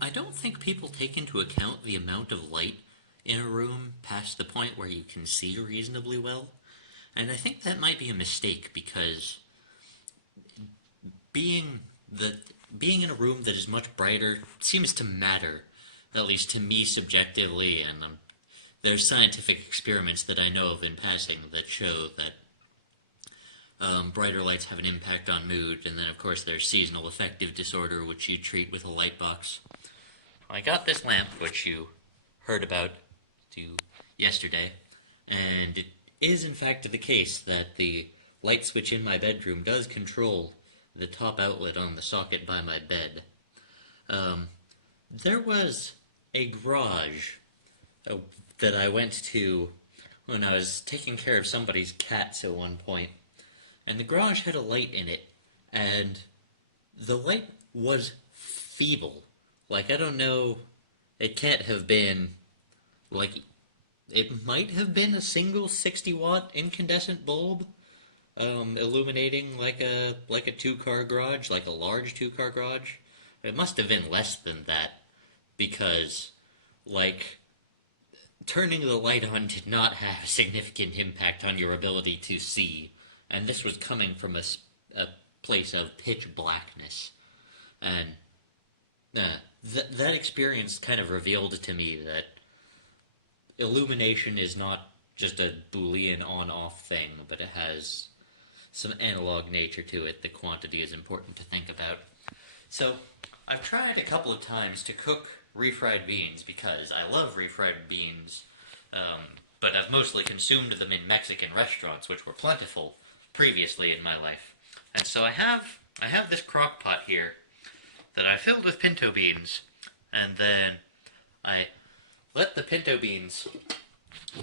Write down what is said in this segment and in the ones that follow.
I don't think people take into account the amount of light in a room past the point where you can see reasonably well. And I think that might be a mistake because being the being in a room that is much brighter seems to matter, at least to me subjectively, and there's scientific experiments that I know of in passing that show that brighter lights have an impact on mood, and then of course there's seasonal affective disorder, which you treat with a light box. I got this lamp, which you heard about yesterday, and it is in fact the case that the light switch in my bedroom does control the top outlet on the socket by my bed. There was a garage that I went to when I was taking care of somebody's cats at one point, and the garage had a light in it, and the light was feeble. Like, I don't know, it can't have been, like, it might have been a single 60-watt incandescent bulb, illuminating like a two-car garage, like a large two-car garage. It must have been less than that, because, like, turning the light on did not have a significant impact on your ability to see, and this was coming from a place of pitch blackness. And that experience kind of revealed to me that illumination is not just a Boolean on-off thing, but it has some analog nature to it. The quantity is important to think about. So, I've tried a couple of times to cook refried beans because I love refried beans, but I've mostly consumed them in Mexican restaurants, which were plentiful previously in my life. And so I have this crock pot here that I filled with pinto beans, and then I let the pinto beans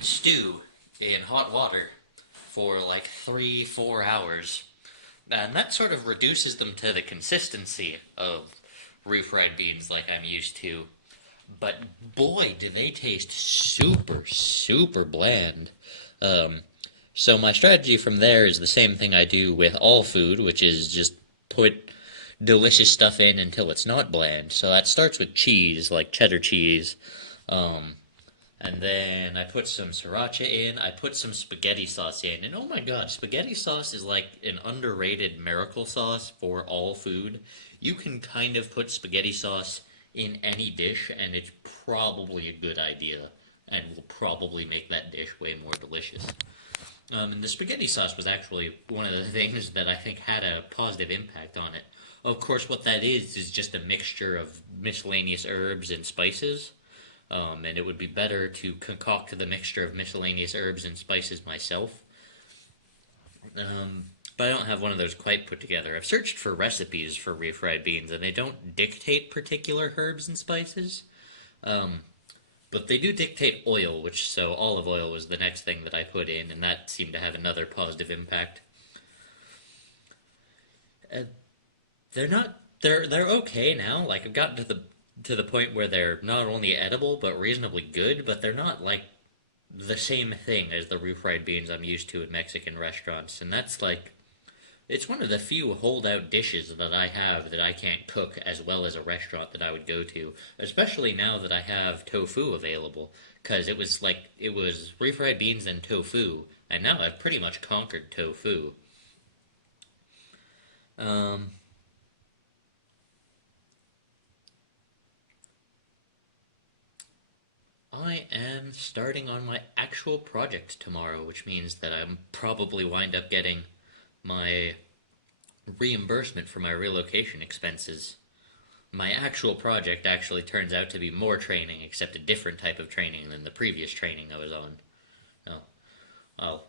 stew in hot water for like 3-4 hours, and that sort of reduces them to the consistency of refried beans like I'm used to. But boy, do they taste super, super bland. So my strategy from there is the same thing I do with all food, which is just put delicious stuff in until it's not bland. So that starts with cheese, like cheddar cheese. And then I put some sriracha in, I put some spaghetti sauce in, and oh my god, spaghetti sauce is like an underrated miracle sauce for all food. You can kind of put spaghetti sauce in any dish, and it's probably a good idea, and will probably make that dish way more delicious. And the spaghetti sauce was actually one of the things that I think had a positive impact on it. Of course, what that is just a mixture of miscellaneous herbs and spices. And it would be better to concoct the mixture of miscellaneous herbs and spices myself. But I don't have one of those quite put together. I've searched for recipes for refried beans, and they don't dictate particular herbs and spices. But they do dictate oil, so olive oil was the next thing that I put in, and that seemed to have another positive impact. They're okay now. Like, I've gotten to the point where they're not only edible but reasonably good, but they're not like the same thing as the refried beans I'm used to in Mexican restaurants. And that's like, it's one of the few holdout dishes that I have that I can't cook as well as a restaurant that I would go to, especially now that I have tofu available, because it was refried beans and tofu, and now I've pretty much conquered tofu. I am starting on my actual project tomorrow, which means that I'm probably wind up getting my reimbursement for my relocation expenses. My actual project actually turns out to be more training, except a different type of training than the previous training I was on. Oh,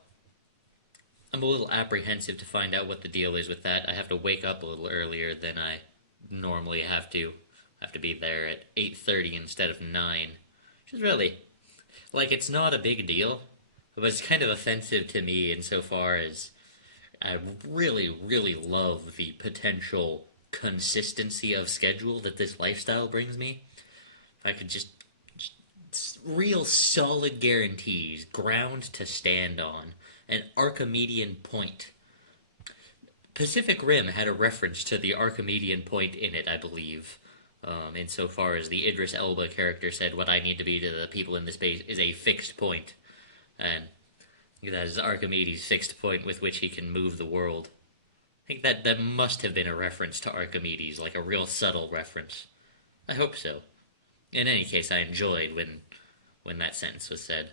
I'm a little apprehensive to find out what the deal is with that. I have to wake up a little earlier than I normally have to. I have to be there at 8:30 instead of 9. Which is really, like, it's not a big deal, but it's kind of offensive to me insofar as I really, really love the potential consistency of schedule that this lifestyle brings me. If I could just real solid guarantees, ground to stand on, an Archimedean point. Pacific Rim had a reference to the Archimedean point in it, I believe. insofar as the Idris Elba character said, "What I need to be to the people in this space is a fixed point," and that is Archimedes' fixed point with which he can move the world. I think that must have been a reference to Archimedes, like a real subtle reference. I hope so. In any case, I enjoyed when that sentence was said.